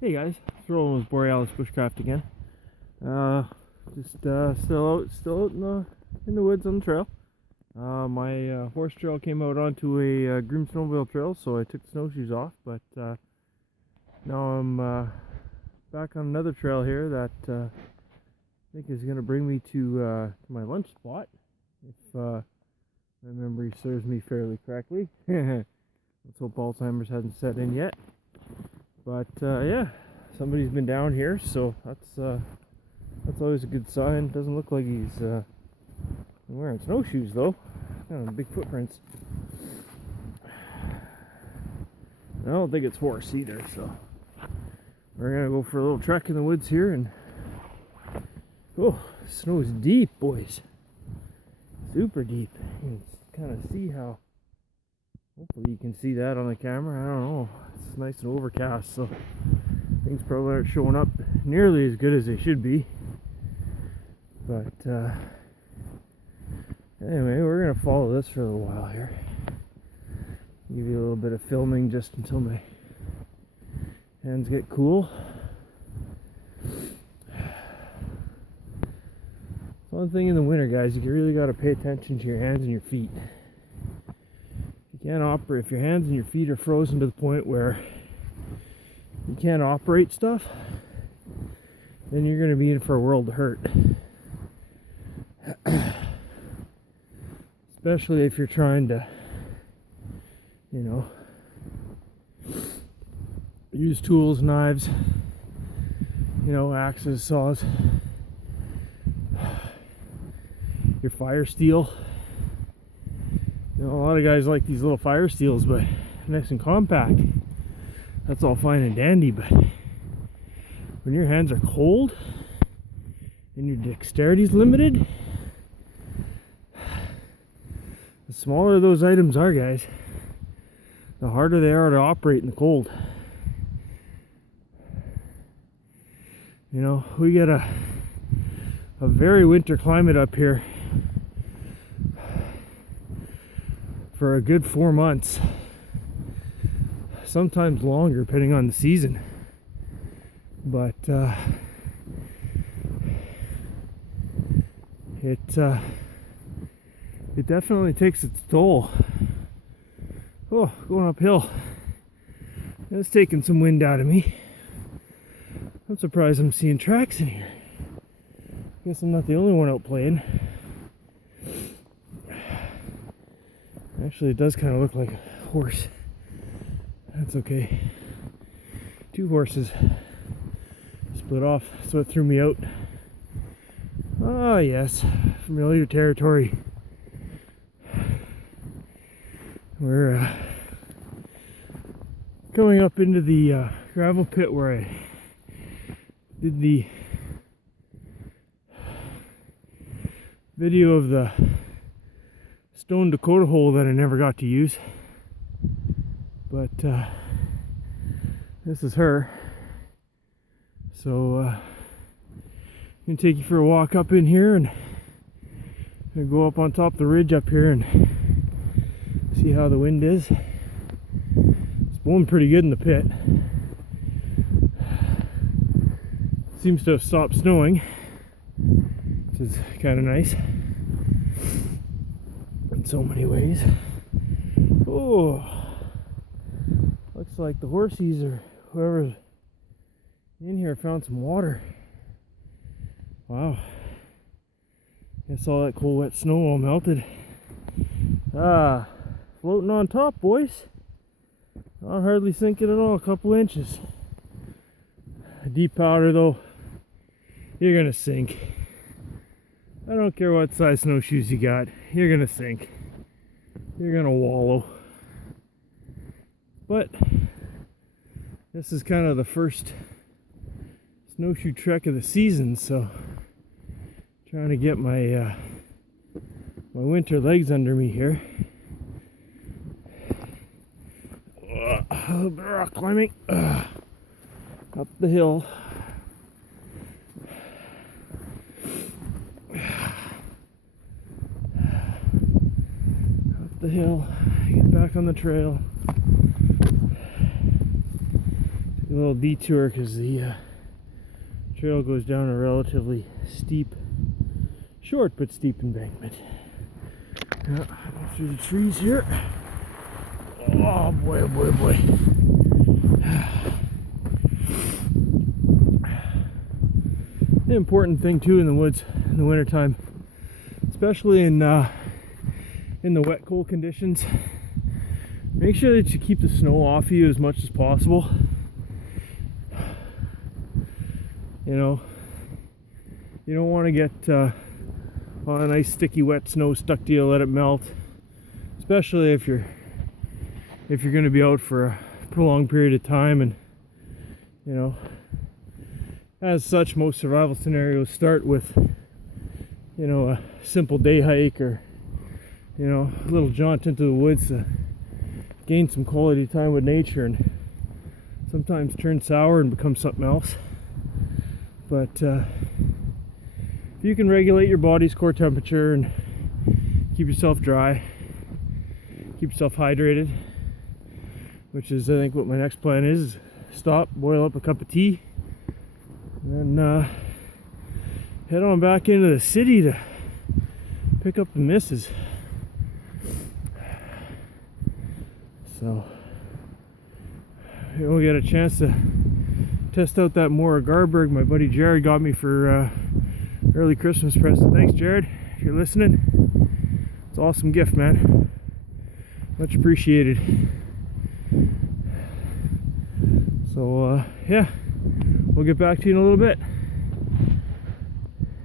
Hey guys, it's rolling with Borealis Bushcraft again. Still out in the woods on the trail. My horse trail came out onto a groomed snowmobile trail, so I took the snowshoes off. But now I'm back on another trail here that I think is going to bring me to my lunch spot, if my memory serves me fairly correctly. Let's hope Alzheimer's hasn't set in yet. But yeah, somebody's been down here, so that's always a good sign. Doesn't look like he's wearing snowshoes though. Kind of big footprints. I don't think it's horse either, so we're gonna go for a little trek in the woods here. And oh, snow is deep, boys. Super deep. You can kind of see how. Hopefully you can see that on the camera. I don't know. It's nice and overcast, so things probably aren't showing up nearly as good as they should be. But anyway, we're gonna follow this for a little while here. Give you a little bit of filming just until my hands get cool. One thing in the winter, guys, you really got to pay attention to your hands and your feet. You can't operate if your hands and your feet are frozen to the point where you can't operate stuff, then you're going to be in for a world of hurt. Especially if you're trying to, use tools, knives, axes, saws, your fire steel. A lot of guys like these little fire steels, but nice and compact. That's all fine and dandy, but when your hands are cold and your dexterity is limited, the smaller those items are, guys, the harder they are to operate in the cold. We get a very winter climate up here for a good 4 months, sometimes longer depending on the season. But it definitely takes its toll. Oh, going uphill. It's taking some wind out of me. I'm surprised I'm seeing tracks in here. Guess I'm not the only one out playing. Actually, it does kind of look like a horse. That's okay. 2 horses split off, so it threw me out. Ah, yes, familiar territory. We're going up into the gravel pit where I did the video of the stone Dakota hole that I never got to use. But this is her. So I'm gonna take you for a walk up in here and go up on top of the ridge up here and see how the wind is. It's blowing pretty good in the pit. Seems to have stopped snowing, which is kind of nice in so many ways. Oh, looks like the horsies or whoever's in here found some water. Wow. Guess all that cold wet snow all melted. Floating on top, boys. Not hardly sinking at all, a couple inches. Deep powder though, you're gonna sink. I don't care what size snowshoes you got, you're gonna sink. You're gonna wallow. But this is kind of the first snowshoe trek of the season, so trying to get my my winter legs under me here. A little bit of rock climbing up the hill. Up the hill, get back on the trail. Take a little detour because the trail goes down a relatively steep, short but steep embankment. Go through the trees here. Oh boy, oh boy, oh boy. The important thing too in the woods in the wintertime, especially in the wet, cold conditions, make sure that you keep the snow off you as much as possible. You know, you don't want to get all the nice sticky wet snow stuck to you, let it melt, especially if you're going to be out for a prolonged period of time. And you know, as such, most survival scenarios start with, you know, a simple day hike or, you know, a little jaunt into the woods to gain some quality time with nature, and sometimes turn sour and become something else. But if you can regulate your body's core temperature and keep yourself dry, keep yourself hydrated, which is, I think, what my next plan is stop, boil up a cup of tea, and then head on back into the city to pick up the missus. So we'll get a chance to test out that Mora Garberg my buddy Jared got me for early Christmas present. Thanks, Jared, if you're listening. It's an awesome gift, man. Much appreciated. So yeah, we'll get back to you in a little bit.